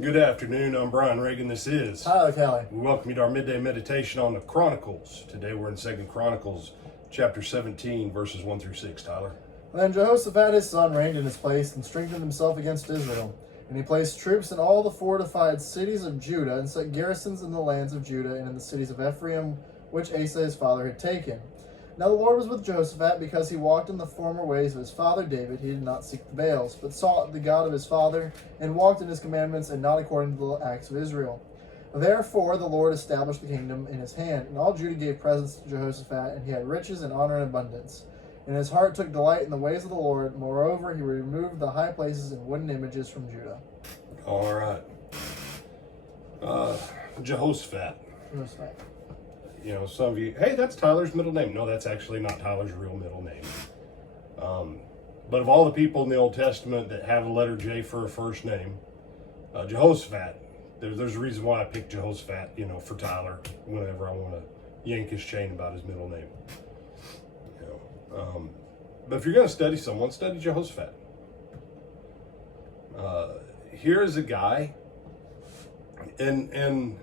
Good afternoon, I'm Brian Reagan, this is Tyler Kelly. We welcome you to our midday meditation on the Chronicles. Today we're in 2 Chronicles, chapter 17, verses 1 through 6, Tyler. Then Jehoshaphat his son reigned in his place and strengthened himself against Israel. And he placed troops in all the fortified cities of Judah and set garrisons in the lands of Judah and in the cities of Ephraim, which Asa his father had taken. Now the Lord was with Jehoshaphat because he walked in the former ways of his father David. He did not seek the Baals, but sought the God of his father, and walked in his commandments, and not according to the acts of Israel. Therefore the Lord established the kingdom in his hand, and all Judah gave presents to Jehoshaphat, and he had riches and honor and abundance. And his heart took delight in the ways of the Lord. Moreover, he removed the high places and wooden images from Judah. All right. Jehoshaphat. Jehoshaphat. You know, some of you, hey, that's Tyler's middle name. No, that's actually not Tyler's real middle name. But of all the people in the Old Testament that have a letter J for a first name, Jehoshaphat, there's a reason why I picked Jehoshaphat, for Tyler whenever I want to yank his chain about his middle name. But if you're going to study someone, study Jehoshaphat. Here is a guy, and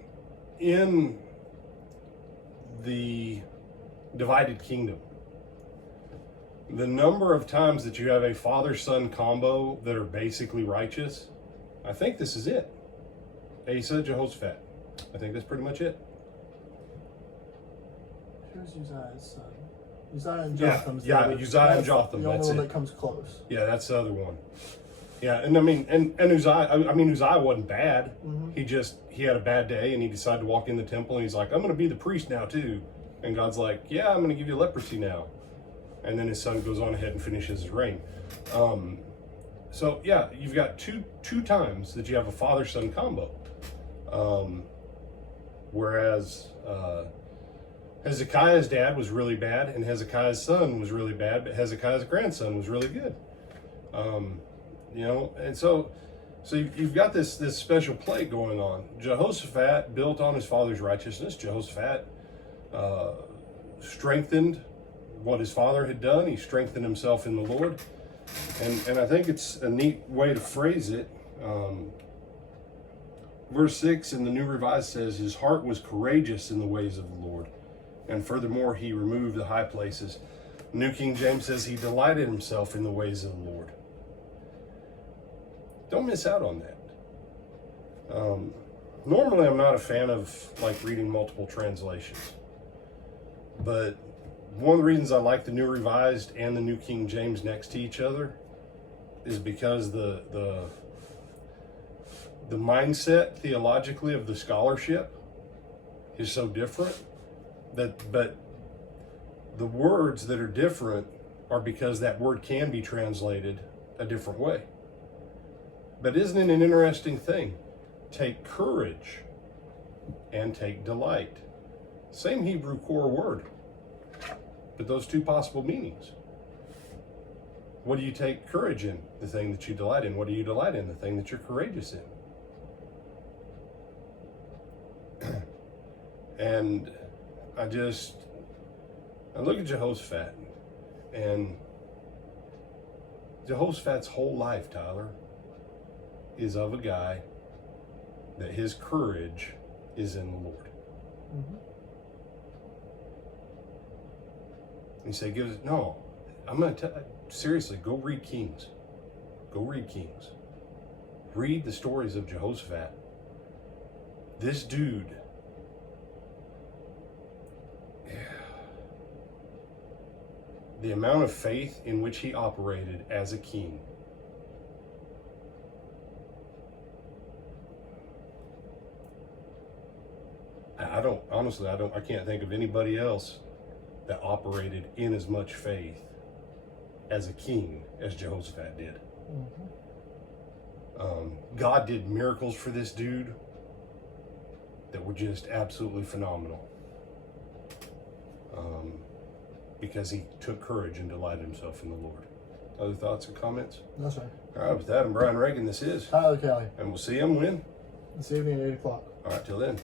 in the divided kingdom, the number of times that you have a father-son combo that are basically righteous, I think this is it. Asa, Jehoshaphat. I think that's pretty much it. Here's Uzziah's son. Uzziah and Yeah, Jotham's Uzziah and Jotham. The only That's one it. that comes close. Yeah, that's the other one. Yeah, and Uzziah wasn't bad. Mm-hmm. He had a bad day and he decided to walk in the temple and he's like, I'm going to be the priest now too. And God's like, yeah, I'm going to give you leprosy now. And then his son goes on ahead and finishes his reign. So yeah, you've got two times that you have a father-son combo. Whereas Hezekiah's dad was really bad and Hezekiah's son was really bad, but Hezekiah's grandson was really good. And so you've got this special play going on. Jehoshaphat built on his father's righteousness. Jehoshaphat strengthened what his father had done. He strengthened himself in the Lord. And I think it's a neat way to phrase it. Verse 6 in the New Revised says, his heart was courageous in the ways of the Lord. And furthermore, he removed the high places. New King James says he delighted himself in the ways of the Lord. Don't miss out on that. Normally, I'm not a fan of reading multiple translations. But one of the reasons I like the New Revised and the New King James next to each other is because the mindset theologically of the scholarship is so different but the words that are different are because that word can be translated a different way. But isn't it an interesting thing? Take courage and take delight. Same Hebrew core word, but those two possible meanings. What do you take courage in? The thing that you delight in. What do you delight in? The thing that you're courageous in. And I look at Jehoshaphat, and Jehoshaphat's whole life, Tyler, is of a guy that his courage is in the Lord. Mm-hmm. You say, I'm going to tell, seriously, go read Kings. Go read Kings. Read the stories of Jehoshaphat. This dude, the amount of faith in which he operated as a king, I can't think of anybody else that operated in as much faith as a king as Jehoshaphat did. Mm-hmm. God did miracles for this dude that were just absolutely phenomenal. Because he took courage and delighted himself in the Lord. Other thoughts or comments? No, sir. All right, with that, I'm Brian Reagan. This is Tyler Kelly. And we'll see him when? This evening at 8 o'clock. All right, till then.